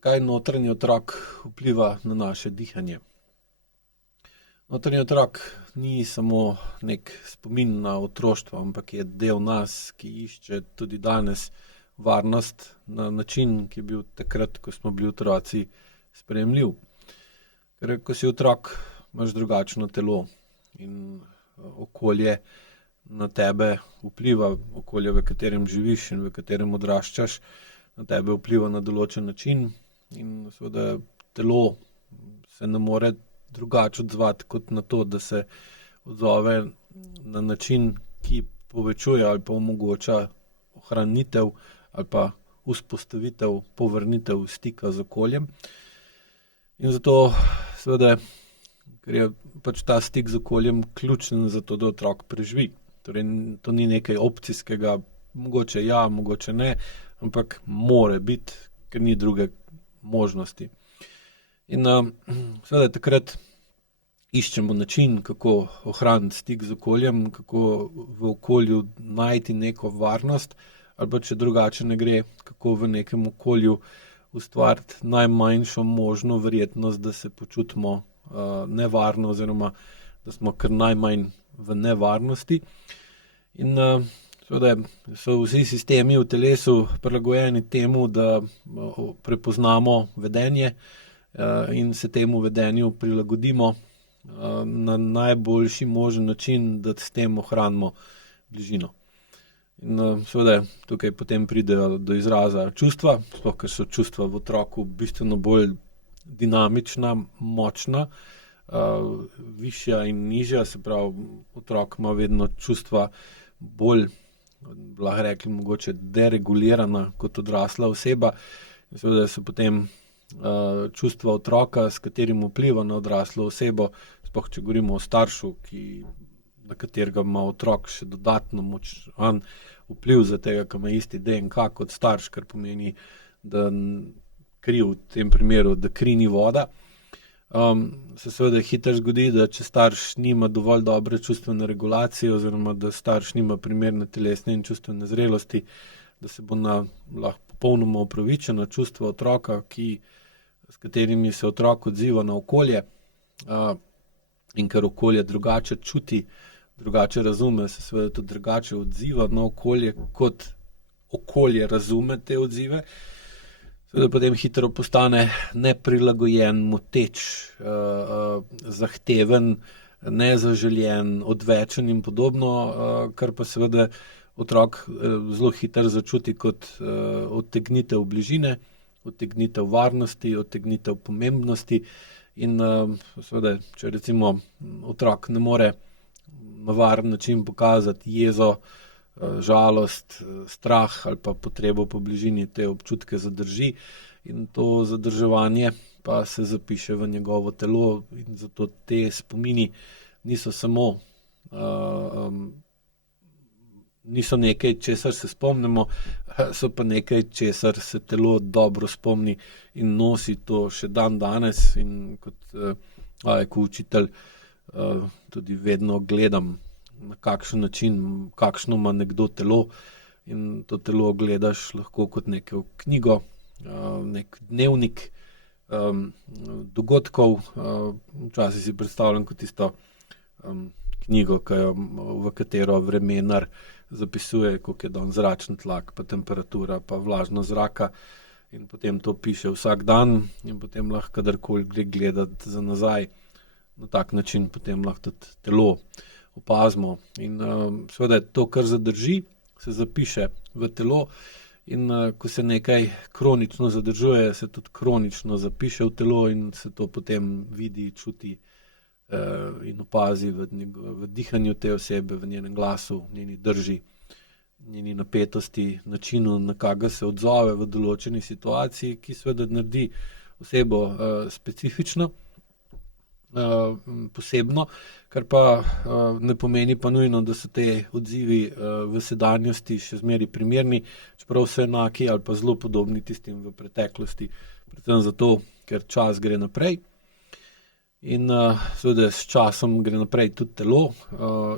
Zakaj notranji otrok vpliva na naše dihanje? Notranji otrok ni samo nek spomin na otroštvo, ampak je del nas, ki išče tudi danes varnost na način, ki je bil takrat, ko smo bili otroci, sprejemljiv. Ker ko si otrok, imaš drugačno telo in okolje na tebe vpliva, okolje, v katerem živiš in v katerem odraščaš, na tebe vpliva na določen način in seveda telo se ne more drugače odzvati kot na to, da se odzove na način, ki povečuje ali pa omogoča ohranitev ali pa vzpostavitev, povrnitev stika z okoljem. In zato seveda, ker je pač ta stik z okoljem ključen za to, da otrok preživi. Torej, to ni nekaj opcijskega, mogoče ja, mogoče ne, ampak more biti, ker ni druge možnosti. In seveda takrat iščemo način, kako ohraniti stik z okoljem, kako v okolju najti neko varnost, ali pa če drugače ne gre, kako v nekem okolju ustvariti najmanjšo možno verjetnost, da se počutimo nevarno oziroma da smo kar najmanj v nevarnosti. In seveda so vsi sistemi v telesu prilagojeni temu, da prepoznamo vedenje in se temu vedenju prilagodimo na najboljši možen način, da s tem ohranimo bližino. In seveda tukaj potem pridejo do izraza čustva, sploh ker so čustva v otroku bistveno bolj dinamična, močna, višja in nižja, se pravi, otrok ima vedno čustva bolj, lahko rekli, mogoče deregulirana kot odrasla oseba. In seveda so potem čustva otroka, s katerim vpliva na odraslo osebo, sploh če govorimo o staršu, na katerega ima otrok še dodatno močan vpliv za tega, ki ima isti DNK kot starš, kar pomeni, da kri v tem primeru, da kri ni voda. Se seveda hitro zgodi, da če starš nima dovolj dobre čustvene regulacije oziroma da starš nima primerne telesne in čustvene zrelosti, da se bo na lahko popolnoma upravičena čustva otroka, s katerimi se otrok odziva na okolje, in ker okolje drugače čuti, drugače razume, se seveda tudi drugače odziva na okolje, kot okolje razume te odzive. Seveda potem hitro postane neprilagojen, moteč, zahteven, nezaželjen, odvečen in podobno, kar pa seveda otrok zelo hitro začuti kot odtegnitev bližine, odtegnitev varnosti, odtegnitev pomembnosti. In seveda, če recimo otrok ne more na varen način pokazati jezo, žalost, strah ali pa potrebo po bližini, te občutke zadrži in to zadrževanje pa se zapiše v njegovo telo in zato te spomini niso samo niso nekaj, česar se spomnimo, so pa nekaj, česar se telo dobro spomni in nosi to še dan danes in kot učitelj tudi vedno gledam, na kakšen način, kakšno ima nekdo telo in to telo gledaš lahko kot neko knjigo, nek dnevnik dogodkov, včasih si predstavljam kot tisto knjigo, v katero vremenar zapisuje, koliko je danes zračni tlak, pa temperatura, pa vlažnost zraka in potem to piše vsak dan in potem lahko kadarkoli gre gledati za nazaj. Na tak način potem lahko tudi telo opazimo. In seveda to, kar zadrži, se zapiše v telo in ko se nekaj kronično zadržuje, se tudi kronično zapiše v telo in se to potem vidi, čuti in opazi v dihanju te osebe, v njenem glasu, njeni drži, njeni napetosti, načinu, na kak se odzove v določeni situaciji, ki seveda naredi osebo specifično, posebno, kar pa ne pomeni pa nujno, da so te odzivi v sedanjosti še zmeraj primerni, čeprav so enaki ali pa zelo podobni tistim v preteklosti. Predvsem zato, ker čas gre naprej in seveda s časom gre naprej tudi telo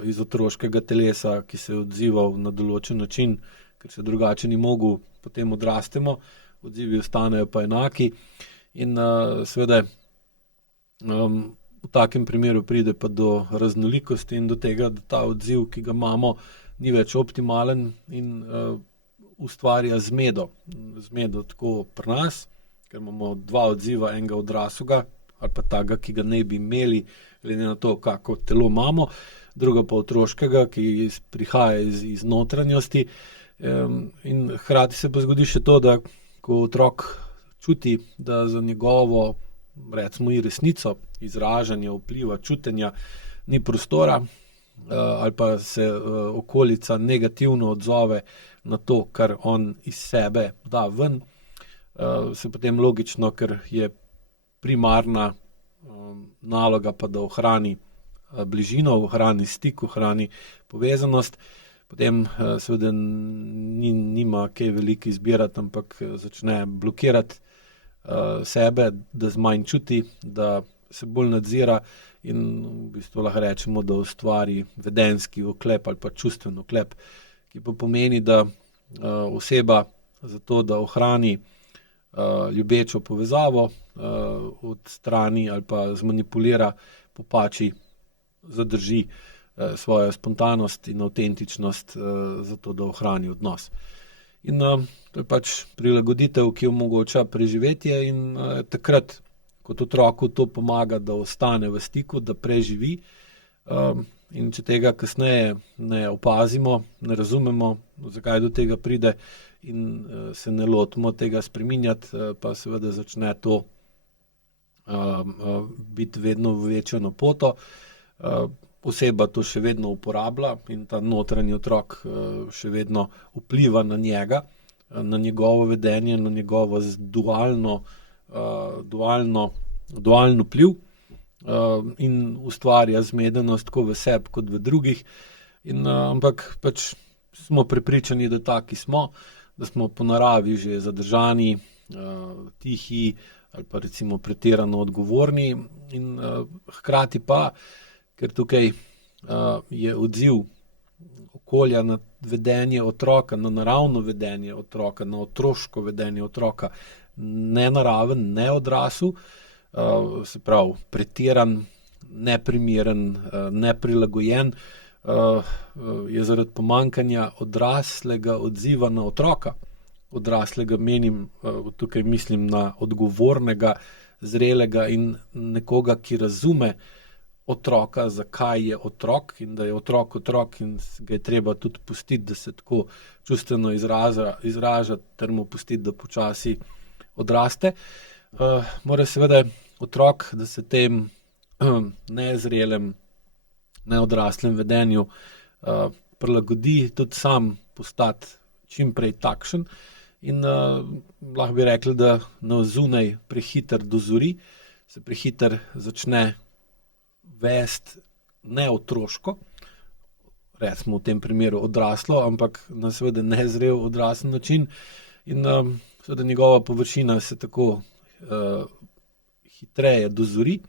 iz otroškega telesa, ki se je odzival na določen način, ker se drugače ni mogel, potem odrastemo, odzivi ostanejo pa enaki in seveda v takem primeru pride pa do raznolikosti in do tega, da ta odziv, ki ga imamo, ni več optimalen in ustvarja zmedo. Zmedo tako pri nas, ker imamo dva odziva, enega odraslega ali pa takega, ki ga ne bi imeli, glede na to, kako telo imamo, druga pa otroškega, ki prihaja iz notranjosti. In hkrati se pa zgodi še to, da ko otrok čuti, da za njegovo, recimo i resnico, izražanje, vpliva, čutenja ni prostora, ali pa se okolica negativno odzove na to, kar on iz sebe da ven, se potem logično, ker je primarna naloga pa, da ohrani bližino, ohrani stik, ohrani povezanost, potem seveda nima kaj veliko izbirati, ampak začne blokirati sebe, da manj čuti, da se bolj nadzira in v bistvu lahko rečemo, da ustvari vedenjski oklep ali pa čustven oklep, ki pa pomeni, da oseba zato, da ohrani ljubečo povezavo, odstrani ali pa zmanipulira, popači, zadrži svojo spontanost in avtentičnost zato, da ohrani odnos. In to je pač prilagoditev, ki omogoča preživetje in takrat, kot otroku to pomaga, da ostane v stiku, da preživi. In če tega kasneje ne opazimo, ne razumemo, zakaj do tega pride in se ne lotimo tega spreminjati, pa seveda začne to biti vedno večjo napoto. Oseba to še vedno uporablja in ta notranji otrok še vedno vpliva na njega, na njegovo vedenje, na njegovo dualen vpliv in ustvarja zmedenost tako v sebi kot v drugih. Ampak pač smo prepričani, da taki smo, da smo po naravi že zadržani, tihi ali pa recimo pretirano odgovorni in hkrati pa, ker tukaj je odziv okolja na vedenje otroka, na naravno vedenje otroka, na otroško vedenje otroka nenaraven, neodrasel, se pravi pretiran, neprimeren, neprilagojen, je zaradi pomanjkanja odraslega odziva na otroka. Odraslega menim, tukaj mislim na odgovornega, zrelega in nekoga, ki razume otroka, zakaj je otrok in da je otrok otrok in ga je treba tudi pustiti, da se tako čustveno izraža ter mu pustiti, da počasi odraste. Mora seveda otrok, da se tem nezrelem, neodraslem vedenju prilagodi, tudi sam postati čim prej takšen in lahko bi rekli, da na zunaj prehiter dozori, se prehiter začne vesti ne otroško, recimo v tem primeru odraslo, ampak na seveda nezrel odrasel način in seveda njegova površina se tako hitreje dozori.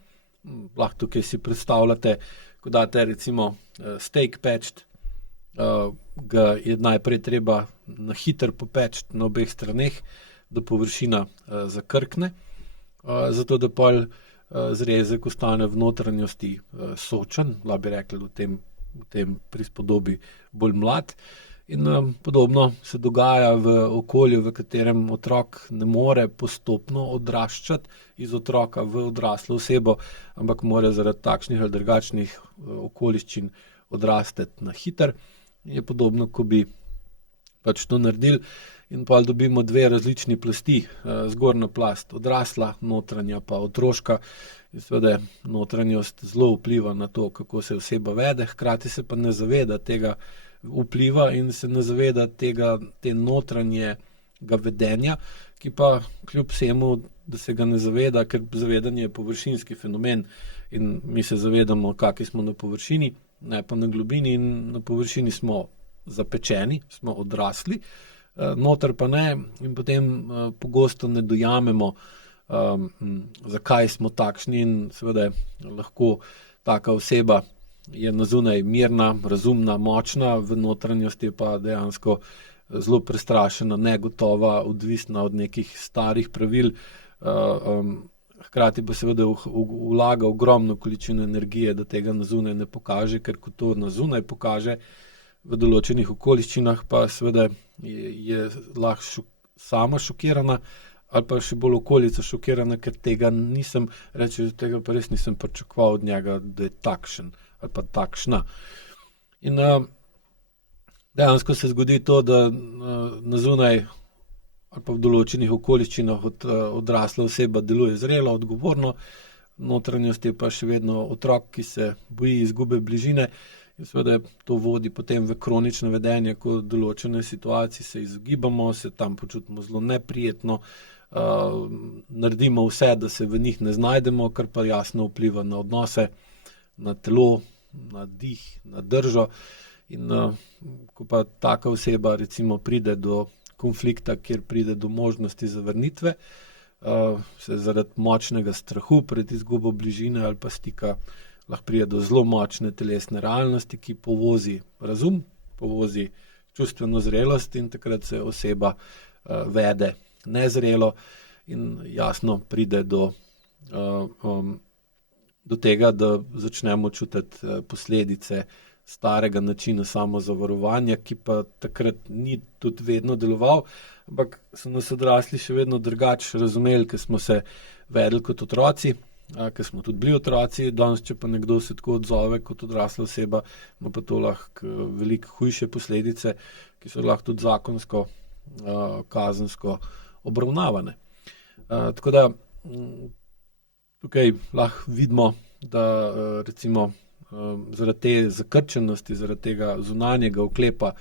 Lahko tukaj si predstavljate, ko date recimo steak peči, ga je najprej treba na hitro popeči na obeh straneh, da površina zakrkne, zato da pol zrezek ostane v notranjosti sočen, lahko bi rekli v tem prispodobi bolj mlad. In podobno se dogaja v okolju, v katerem otrok ne more postopno odraščati iz otroka v odraslo osebo, ampak mora zaradi takšnih ali drugačnih okoliščin odrasteti na hitro. Je podobno, ko bi pač to naredili in pol dobimo dve različni plasti, zgornja plast odrasla, notranja pa otroška. In seveda notranjost zelo vpliva na to, kako se oseba vede, hkrati se pa ne zaveda tega vpliva in se ne zaveda te notranjega vedenja, ki pa kljub vsemu, da se ga ne zaveda, ker zavedanje je površinski fenomen in mi se zavedamo, kakšni smo na površini, ne pa na globini, in na površini smo zapečeni, smo odrasli, noter pa ne in potem pogosto ne dojamemo, zakaj smo takšni in seveda lahko taka oseba je na zunaj mirna, razumna, močna, v notranjosti je pa dejansko zelo prestrašena, negotova, odvisna od nekih starih pravil, hkrati pa seveda vlaga ogromno količino energije, da tega na zunaj ne pokaže, ker ko to na zunaj pokaže v določenih okoliščinah, pa seveda je lahko sama šokirana ali pa še bolj okolica šokirana, ker tega tega pa res nisem pričakoval od njega, da je takšen ali pa takšna. In dejansko se zgodi to, da na zunaj ali pa v določenih okoliščinah odrasla oseba deluje zrelo, odgovorno, notranjost je pa še vedno otrok, ki se boji izgube bližine, in seveda to vodi potem v kronično vedenje, ko določene situacije se izogibamo, se tam počutimo zelo neprijetno, naredimo vse, da se v njih ne znajdemo, kar pa jasno vpliva na odnose, na telo, na dih, na držo. In ko pa taka oseba recimo pride do konflikta, kjer pride do možnosti zavrnitve, se zaradi močnega strahu pred izgubo bližine ali pa stika lahko pride do zelo močne telesne realnosti, ki povozi razum, povozi čustveno zrelost in takrat se oseba vede nezrelo in jasno pride do tega, da začnemo čutiti posledice starega načina samozavarovanja, ki pa takrat ni tudi vedno deloval, ampak so nas odrasli še vedno drugače razumeli, ker smo se vedeli kot otroci, ker smo tudi bili otroci. Danes, če pa nekdo se tako odzove kot odrasla oseba, ima pa to lahko veliko hujše posledice, ki so lahko tudi zakonsko, kazensko obravnavane. Tako da tukaj lahko vidimo, da recimo zaradi te zakrčenosti, zaradi tega zunanjega oklepa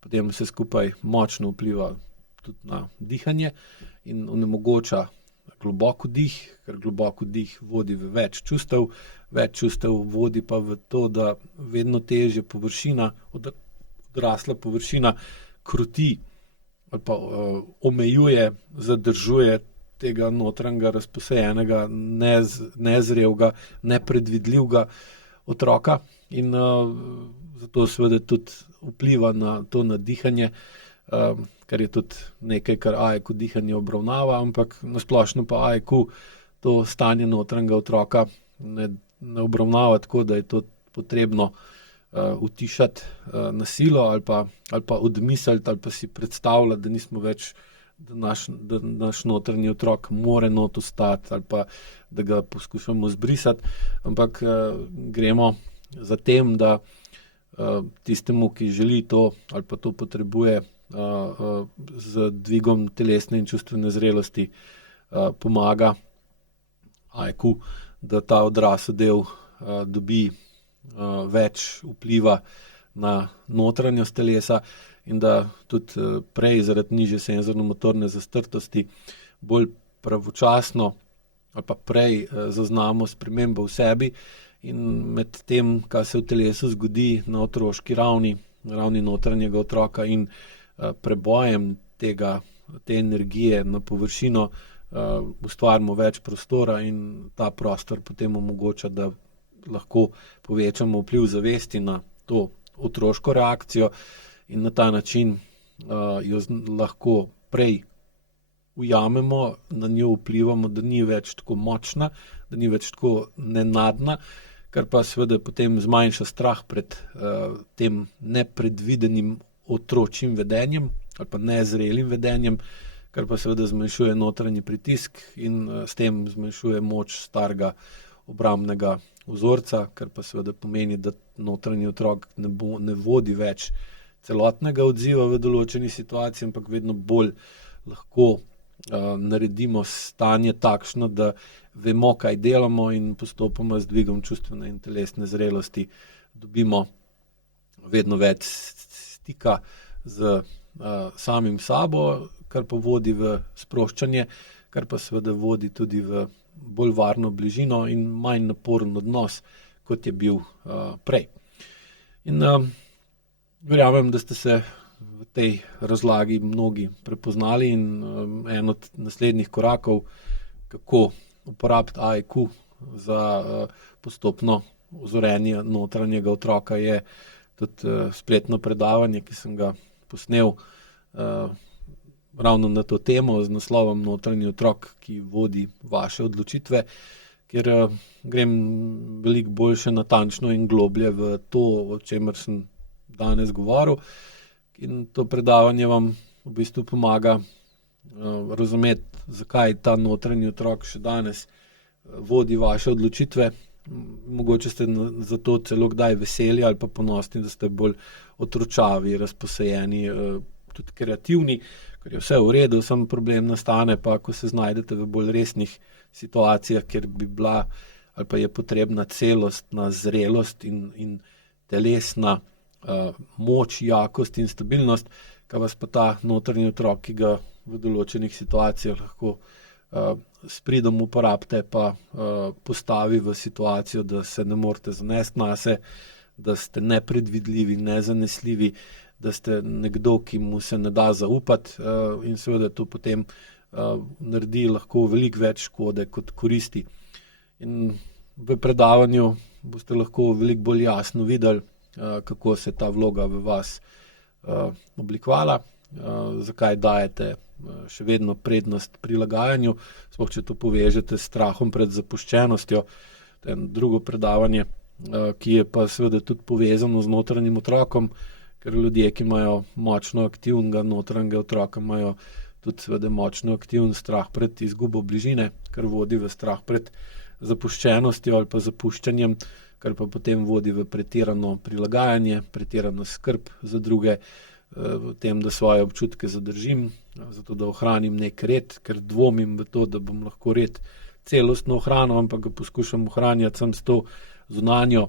potem vse skupaj močno vpliva tudi na dihanje in onemogoča globoko dih, ker globoko dih vodi v več čustev vodi pa v to, da vedno težje površina, odrasla površina kroti ali pa omejuje, zadržuje tega notranjega razposajenega, nezrelega, nepredvidljivega otroka in zato seveda tudi vpliva na to na dihanje, kar je tudi nekaj, kar AIQ dihanje obravnava, ampak na splošno pa AIQ to stanje notranjega otroka ne obravnava tako, da je to potrebno utišati na silo ali pa odmisliti ali pa si predstavljati, da nismo več, da naš notranji otrok mora not ostati ali pa da ga poskušamo zbrisati, ampak gremo za tem, da tistemu, ki želi to ali pa to potrebuje, z dvigom telesne in čustvene zrelosti pomaga AIQ, da ta odrasel del dobi več vpliva na notranjost telesa in da tudi prej zaradi nižje senzorno-motorne zastrtosti bolj pravočasno ali pa prej zaznamo spremembo v sebi in med tem, kar se v telesu zgodi na otroški ravni, na ravni notranjega otroka in prebojem te energije na površino, ustvarimo več prostora in ta prostor potem omogoča, da lahko povečamo vpliv zavesti na to otroško reakcijo in na ta način jo lahko prej ujamemo, na njo vplivamo, da ni več tako močna, da ni več tako nenadna, kar pa seveda potem zmanjša strah pred tem nepredvidenim otročjim vedenjem ali pa nezrelim vedenjem, kar pa seveda zmanjšuje notranji pritisk in s tem zmanjšuje moč starega obrambnega vzorca, kar pa seveda pomeni, da notranji otrok ne vodi več celotnega odziva v določeni situaciji, ampak vedno bolj lahko naredimo stanje takšno, da vemo, kaj delamo in postopoma z dvigom čustvene in telesne zrelosti dobimo vedno več stika z samim sabo, kar pa vodi v sproščanje, kar pa seveda vodi tudi v bolj varno bližino in manj naporen odnos, kot je bil prej. In verjamem, da ste se v tej razlagi mnogi prepoznali in en od naslednjih korakov, kako uporabiti AIQ za postopno ozorenje notranjega otroka, je tudi spletno predavanje, ki sem ga posnel ravno na to temo z naslovom Notranji otrok, ki vodi vaše odločitve, kjer grem veliko boljše natančno in globlje v to, o čemer sem danes govoril. In to predavanje vam v bistvu pomaga razumeti, zakaj ta notranji otrok še danes vodi vaše odločitve. Mogoče ste zato celo kdaj veseli ali pa ponosni, da ste bolj otročavi, razposajeni, tudi kreativni, ker je vse v redu, samo problem nastane pa, ko se znajdete v bolj resnih situacijah, kjer bi bila ali pa je potrebna celostna zrelost in telesna moč, jakost in stabilnost, kaj vas pa ta notranji otrok, ki ga v določenih situacijah lahko s pridom uporabite, pa postavi v situacijo, da se ne morete zanesti nase, da ste nepredvidljivi, nezanesljivi, da ste nekdo, ki mu se ne da zaupati, in seveda to potem naredi lahko veliko več škode kot koristi. In v predavanju boste lahko veliko bolj jasno videli, kako se je ta vloga v vas oblikovala, zakaj dajete še vedno prednost prilagajanju, sploh če to povežete s strahom pred zapuščenostjo. To je drugo predavanje, ki je pa seveda tudi povezano z notranjim otrokom, ker ljudje, ki imajo močno aktivnega notranjega otroka, imajo tudi seveda močno aktiven strah pred izgubo bližine, kar vodi v strah pred zapuščenostjo ali pa zapuščanjem, kar pa potem vodi v pretirano prilagajanje, pretirano skrb za druge, v tem, da svoje občutke zadržim, zato da ohranim nek red, ker dvomim v to, da bom lahko red celostno ohranil, ampak ga poskušam ohranjati samo s to zunanjo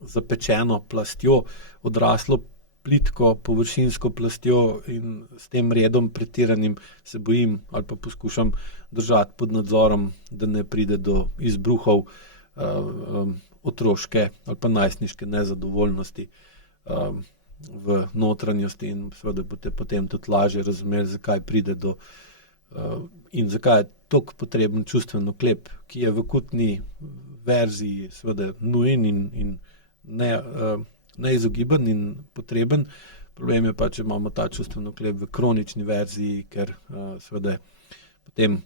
zapečeno plastjo, odraslo plitko, površinsko plastjo, in s tem redom pretiranim se bojim ali pa poskušam držati pod nadzorom, da ne pride do izbruhov otroške ali pa najstniške nezadovoljnosti v notranjosti, in seveda boste potem tudi lažje razumeli, zakaj pride do in zakaj je toliko potreben čustven oklep, ki je v akutni verziji seveda nujen in neizogiben in potreben. Problem je pa, če imamo ta čustven oklep v kronični verziji, ker seveda potem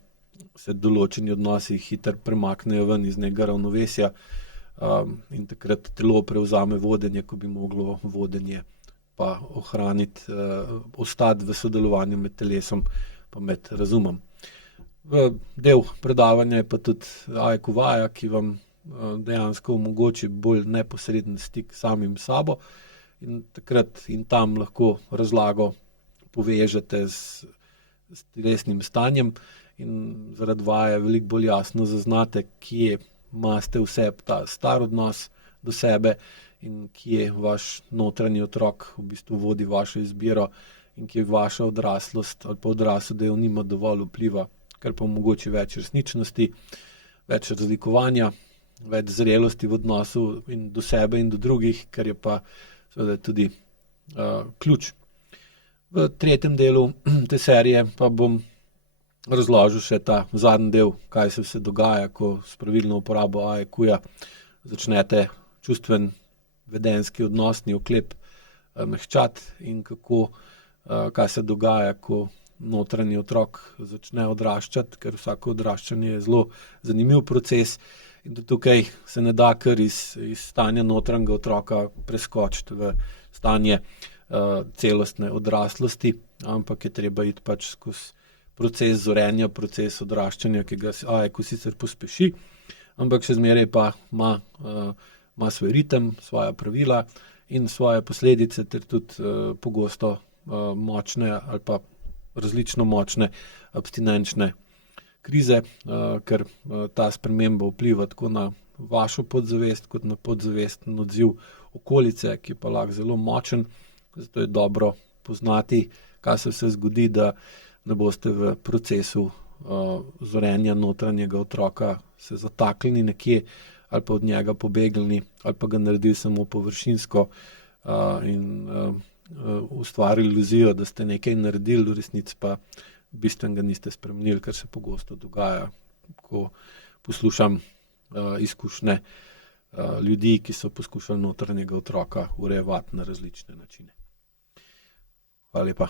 se določeni odnosi hitro premaknejo ven iz nekega ravnovesja, in takrat telo prevzame vodenje, ko bi moglo vodenje pa ohraniti, ostati v sodelovanju med telesom pa med razumom. Del predavanja je pa tudi AIQ vaja, ki vam dejansko omogoči bolj neposreden stik s samim sabo, in takrat in tam lahko razlago povežete s telesnim stanjem in zaradi vaje veliko bolj jasno zaznate, kje imate vse ta star odnos do sebe in kje vaš notranji otrok v bistvu vodi vašo izbiro in kje vaša odraslost ali pa odrasel del nima dovolj vpliva, kar pa omogoči več resničnosti, več razlikovanja, več zrelosti v odnosu in do sebe in do drugih, kar je pa seveda tudi ključ. V tretjem delu te serije pa bom razložil še ta zadnji del, kaj se vse dogaja, ko s pravilno uporabo AIQ-ja začnete čustven, vedenjski, odnosni oklep mehčati in kako, kaj se dogaja, ko notranji otrok začne odraščati, ker vsako odraščanje je zelo zanimiv proces in tudi tukaj se ne da kar iz stanja notranjega otroka preskočiti v stanje celostne odraslosti, ampak je treba iti pač skozi proces zorenja, proces odraščanja, ki ga AIQ sicer pospeši, ampak še zmeraj pa ima svoj ritem, svoja pravila in svoje posledice ter tudi pogosto močne ali pa različno močne abstinenčne krize, ker ta sprememba vpliva tako na vašo podzavest kot na podzavesten odziv okolice, ki je pa lahko zelo močen, zato je dobro poznati, kaj se vse zgodi, da ne boste v procesu zorenja notranjega otroka se zataknili nekje ali pa od njega pobegnili ali pa ga naredili samo površinsko in ustvarili iluzijo, da ste nekaj naredili, v resnici pa bistvenega niste spremenili, kar se pogosto dogaja, ko poslušam izkušnje ljudi, ki so poskušali notranjega otroka urejevati na različne načine. Hvala lepa.